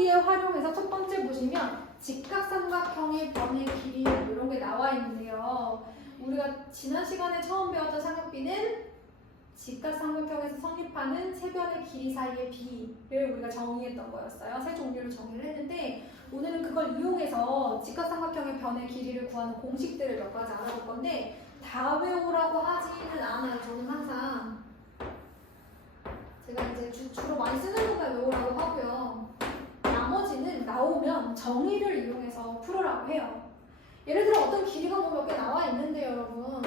삼각비에 활용해서 첫 번째 보시면 직각삼각형의 변의 길이 이런 게 나와 있는데요. 우리가 지난 시간에 처음 배웠던 삼각비는 직각삼각형에서 성립하는 세 변의 길이 사이의 비를 우리가 정의했던 거였어요. 세 종류를 정의를 했는데 오늘은 그걸 이용해서 직각삼각형의 변의 길이를 구하는 공식들을 몇 가지 알아볼 건데 다 외우라고 하지는 않아요. 저는 항상 제가 이제 주로 많이 쓰는 것만 외우라고 하고요. 나머지는 나오면 정의를 이용해서 풀으라고 해요. 예를 들어 어떤 길이가 뭐 몇 개 나와 있는데 여러분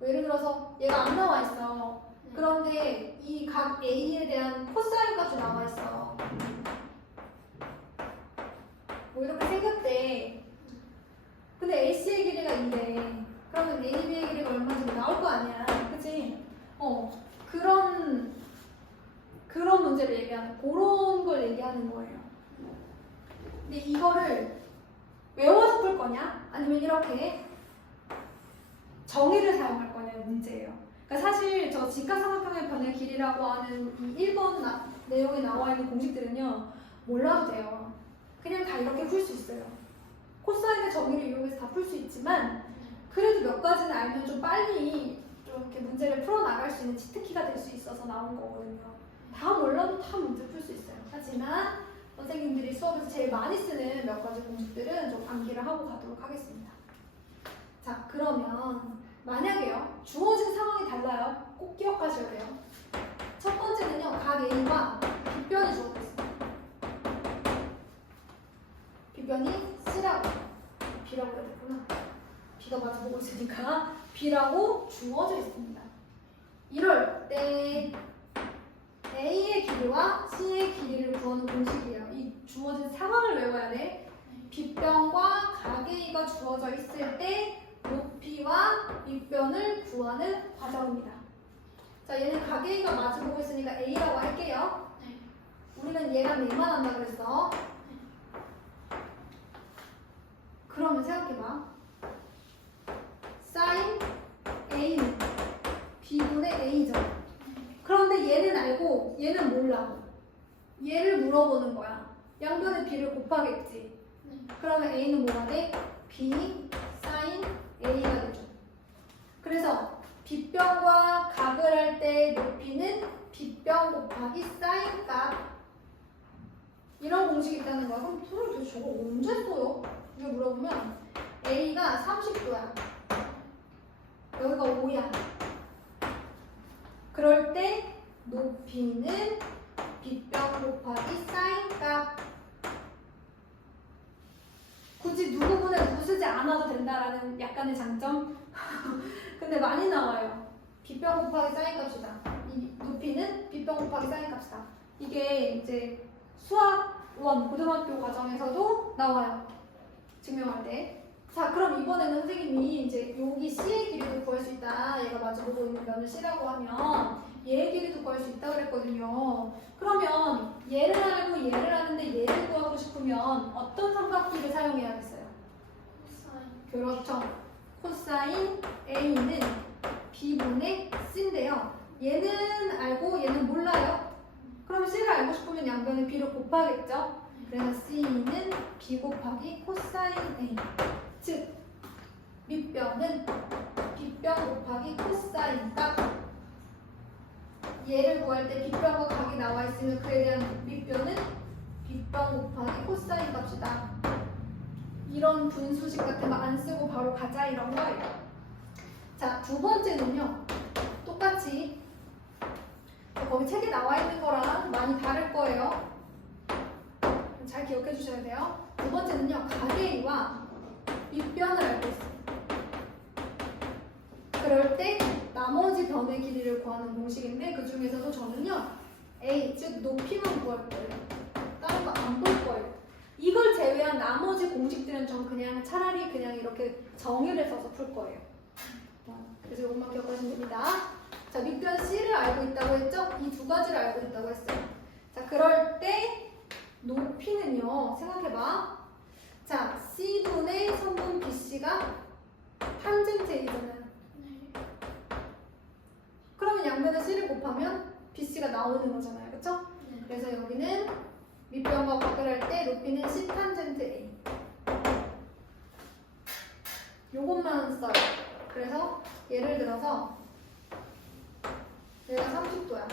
예를 들어서 얘가 안 나와 있어. 그런데 이 각 A에 대한 코사인 값이 나와 있어. 뭐 이렇게 생겼대. 근데 AC의 길이가 2래. 그러면 AB의 길이가 얼마인지 나올 거 아니야. 그치? 그런 문제를 얘기하는, 그런 걸 얘기하는 거예요. 근데 이거를 외워서 풀 거냐? 아니면 이렇게 정의를 사용할 거냐의 문제예요. 그러니까 사실 저 직각삼각형의 변의 길이라고 하는 이 1번 내용에 나와 있는 공식들은요, 몰라도 돼요. 그냥 다 이렇게 풀 수 있어요. 코사인의 정의를 이용해서 다 풀 수 있지만 그래도 몇 가지는 알면 좀 빨리 좀 이렇게 문제를 풀어나갈 수 있는 치트키가 될 수 있어서 나온 거거든요. 다 몰라도 다 문제 풀 수 있어요. 하지만 선생님들이 수업에서 제일 많이 쓰는 몇 가지 공식들은 좀 암기를 하고 가도록 하겠습니다. 자, 그러면 만약에요. 주어진 상황이 달라요. 꼭 기억하셔야 돼요. 첫 번째는요. 각 A가 빗변이 주어져 있습니다. 빗변이 C라고, B라고 해야 됐구나. B가 마주보고 있으니까 B라고 주어져 있습니다. 이럴 때 A의 길이와 C의 길이를 구하는 공식이에요. 이 주어진 상황을 외워야 돼. 빗변과 각 A가 주어져 있을 때 높이와 윗변을 구하는 과정입니다. 자, 얘는 각 A가 마주보고 있으니까 A라고 할게요. 우리는 얘랑 얘만 한다 그랬어. 그러면 생각해봐. 사인 A는 B분의 A죠. 그런데 얘는 알고 얘는 몰라. 얘를 물어보는 거야. 양변의 B를 곱하겠지. 그러면 A는 뭐가 돼? B 사인 A가 되죠. 그래서 빗변과 각을 할 때 높이는 빗변 곱하기 사인 값. 이런 공식이 있다는 거야. 그럼 선생님 저거 언제 써요? 이렇게 물어보면 A가 30도야. 여기가 5야. 그럴 때 높이는 빗변 곱하기 사인 값. 굳이 누구 분에 누구 쓰지 않아도 된다라는 약간의 장점? 근데 많이 나와요. 빗변 곱하기 사인 값이다. 이 높이는 빗변 곱하기 사인 값이다. 이게 이제 수학 1 고등학교 과정에서도 나와요. 증명할 때. 자, 그럼 이번에는 선생님이 이제 여기 C의 길이도 구할 수 있다. 얘가 마주보고 있는 면을 C라고 하면 얘의 길이도 구할 수 있다고 그랬거든요. 그러면 얘를 알고 얘를 아는데 얘를 구하고 싶으면 어떤 삼각비를 사용해야겠어요? 코사인. 그렇죠. 코사인 A는 B분의 C인데요. 얘는 알고 얘는 몰라요. 그럼 C를 알고 싶으면 양변의 B를 곱하겠죠. 그래서 C는 B 곱하기 코사인 A. 즉 밑변은 빗변 곱하기 코사인 값. 얘를 구할 때 빗변과 각이 나와 있으면 그에 대한 밑변은 빗변 곱하기 코사인 값이다. 이런 분수식 같은 거 안 쓰고 바로 가자 이런 거예요. 자, 두 번째는요. 똑같이 거기 책에 나와 있는 거랑 많이 다를 거예요. 잘 기억해 주셔야 돼요. 두 번째는요. 각 A와 윗변을 알고 있어요. 그럴 때 나머지 변의 길이를 구하는 공식인데 그 중에서도 저는요. A, 즉 높이만 구할 거예요. 다른 거 안 볼 거예요. 이걸 제외한 나머지 공식들은 전 그냥 차라리 그냥 이렇게 정의를 써서 풀 거예요. 그래서 이것만 기억하시면 됩니다. 자, 밑변 C를 알고 있다고 했죠? 이 두 가지를 알고 있다고 했어요. 자, 그럴 때 높이는요. 생각해봐. 자, C분의 선분 BC가 탄젠트 A잖아요. 그러면 양변에 C를 곱하면 BC가 나오는 거잖아요. 그쵸? 네. 그래서 여기는 밑변과 각을 할 때 높이는 C 탄젠트 A. 요것만 써요. 그래서 예를 들어서 여기가 30도야.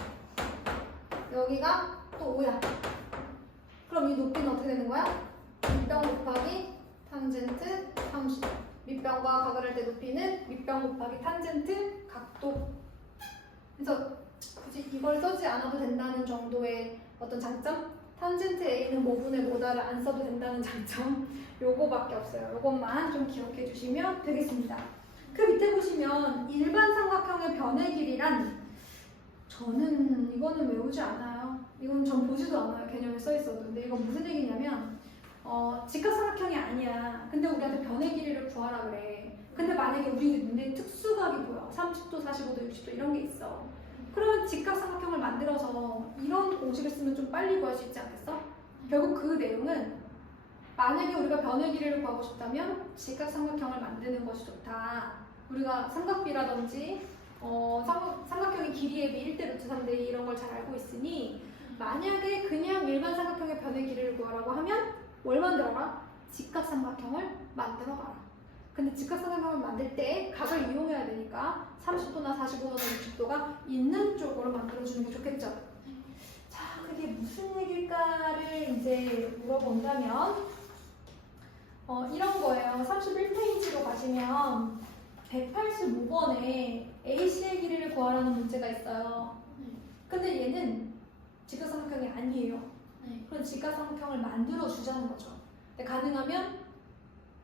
여기가 또 5야. 그럼 이 높이는 어떻게 되는 거야? 밑변 곱하기 탄젠트 30. 밑변과 각을 할 때 높이는 밑변 곱하기 탄젠트 각도. 그래서 굳이 이걸 쓰지 않아도 된다는 정도의 어떤 장점? 탄젠트 A는 모분의 모다를 안 써도 된다는 장점. 요거밖에 없어요. 요것만 좀 기억해 주시면 되겠습니다. 그 밑에 보시면 일반 삼각형의 변의 길이란, 저는 이거는 외우지 않아요. 이건 전 보지도 않아요. 개념에 써 있어도. 근데 이건 무슨 얘기냐면 직각삼각형이 아니야. 근데 우리한테 변의 길이를 구하라 그래. 근데 만약에 우리 눈에 특수각이 보여. 30도, 45도, 60도 이런 게 있어. 그러면 직각삼각형을 만들어서 이런 공식을 쓰면 좀 빨리 구할 수 있지 않겠어? 결국 그 내용은 만약에 우리가 변의 길이를 구하고 싶다면 직각삼각형을 만드는 것이 좋다. 우리가 삼각비라든지 삼각형의 길이의 비 1대 루트 3대 2 이런 걸 잘 알고 있으니, 만약에 그냥 일반 삼각형의 변의 길이를 구하라고 하면 뭘 만들어라? 직각삼각형을 만들어가라. 근데 직각삼각형을 만들 때 각을 이용해야 되니까 30도나 45도나 60도가 있는 쪽으로 만들어주는 게 좋겠죠. 자, 그게 무슨 얘기일까를 이제 물어본다면 이런 거예요. 31페이지로 가시면 185번에 AC의 길이를 구하라는 문제가 있어요. 근데 얘는 직각삼각형이 아니에요. 그럼 직각삼각형을 만들어 주자는 거죠. 근데 가능하면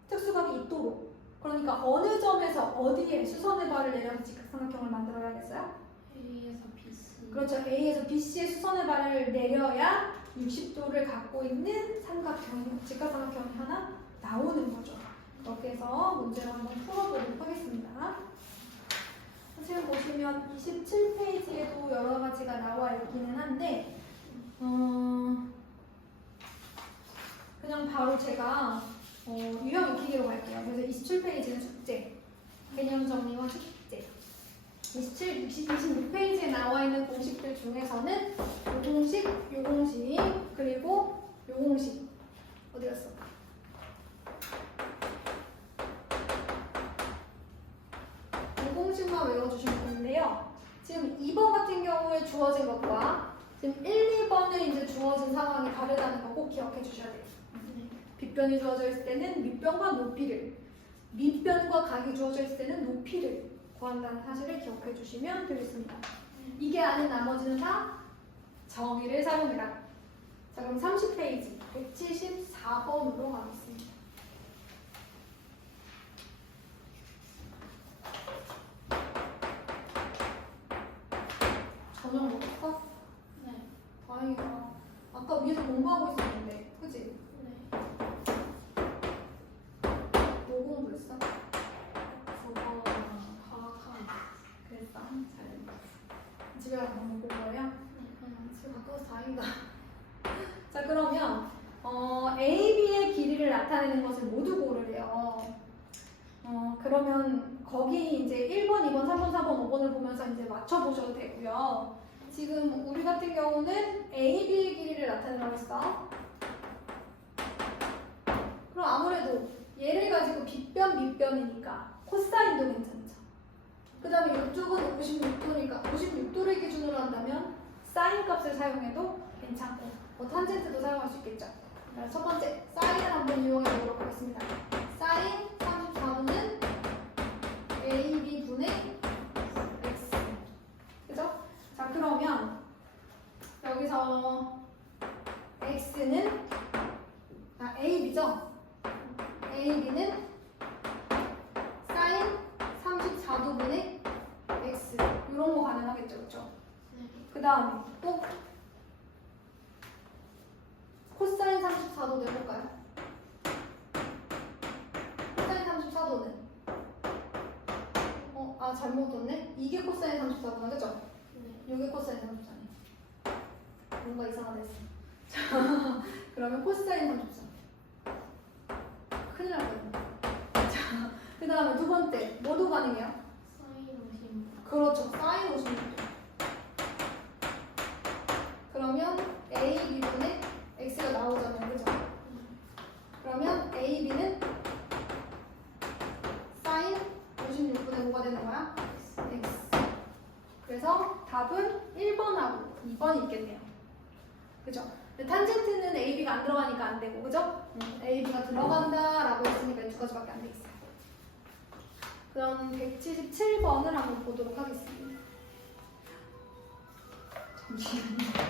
특수각이 있도록. 그러니까 어느 점에서 어디에 수선의 발을 내려서 직각삼각형을 만들어야겠어요? A에서 BC. 그렇죠. A에서 BC의 수선의 발을 내려야 60도를 갖고 있는 삼각형, 직각삼각형이 하나 나오는 거죠. 그렇게 해서 문제를 한번 풀어보도록 하겠습니다. 지금 보시면 27페이지에도 여러 가지가 나와 있기는 한데 그냥 바로 제가 유형 익히기로 갈게요. 그래서 27페이지는 숙제, 개념 정리와 숙제. 26페이지에 나와 있는 공식들 중에서는 요 공식, 요 공식, 그리고 요 공식 어디 갔어? 요 공식만 외워주시면 되는데요. 지금 2번 같은 경우에 주어진 것과 지금 1, 2번에 이제 주어진 상황이 다르다는 거 꼭 기억해 주셔야 돼요. 빗변이 주어져 있을 때는 밑변과 높이를, 밑변과 각이 주어져 있을 때는 높이를 구한다는 사실을 기억해 주시면 되겠습니다. 이게 아닌 나머지는 다 정의를 사용해라. 자, 그럼 30페이지 174번으로 가겠습니다. 저녁 먹었어? 네. 다행이다. 아까 위에서 공부하고 있었는데, 그치? 네. 뭐 공부했어? 그거 과학하는. 그랬어? 잘했다. 집에 가서 밥 먹을 거예요? 집에 갔다 와서 다행이다. 자, 그러면 A, B의 길이를 나타내는 것을 모두 고르래요. 그러면 거기 이제 1번, 2번, 3번, 4번, 5번을 보면서 이제 맞춰보셔도 되고요. 지금 우리 같은 경우는 A, B의 길이를 나타내라고 했어. 그럼 아무래도 얘를 가지고 빗변, 밑변이니까 코사인도 괜찮죠. 그 다음에 이쪽은 56도니까 56도를 기준으로 한다면 사인 값을 사용해도 괜찮고 탄젠트도 사용할 수 있겠죠. 첫 번째 사인을 한번 이용해 보도록 하겠습니다. 사인 34도는 AB분의 X. 그죠? 자, 그러면 여기서 X는 AB죠? AB는 사인 34도분의 X. 이런 거 가능하겠죠? 그쵸? 그 다음에 또 코사인 34도 내볼까요? 코사인 34도는 잘못 뒀네? 이게 코사인 34도나 그죠? 이게 코사인 34네. 뭔가 이상하다 했어. 자, 그러면 코사인 34. 큰일 날 뻔했네. 자, 그 다음에 두 번째 뭐도 가능해요? 사인 56. 그렇죠. 사인 56도. A, B분의 X가 나오잖아요. 그죠? 그러면 A, B는 사인 56분의 5가 되는 거야? X. 그래서 답은 1번하고 2번이 있겠네요. 그죠? 근데 탄젠트는 A, B가 안 들어가니까 안 되고, 그죠? A, B가 들어간다라고 했으니까 이 두 가지밖에 안 되겠어요. 그럼 177번을 한번 보도록 하겠습니다. 잠시만요.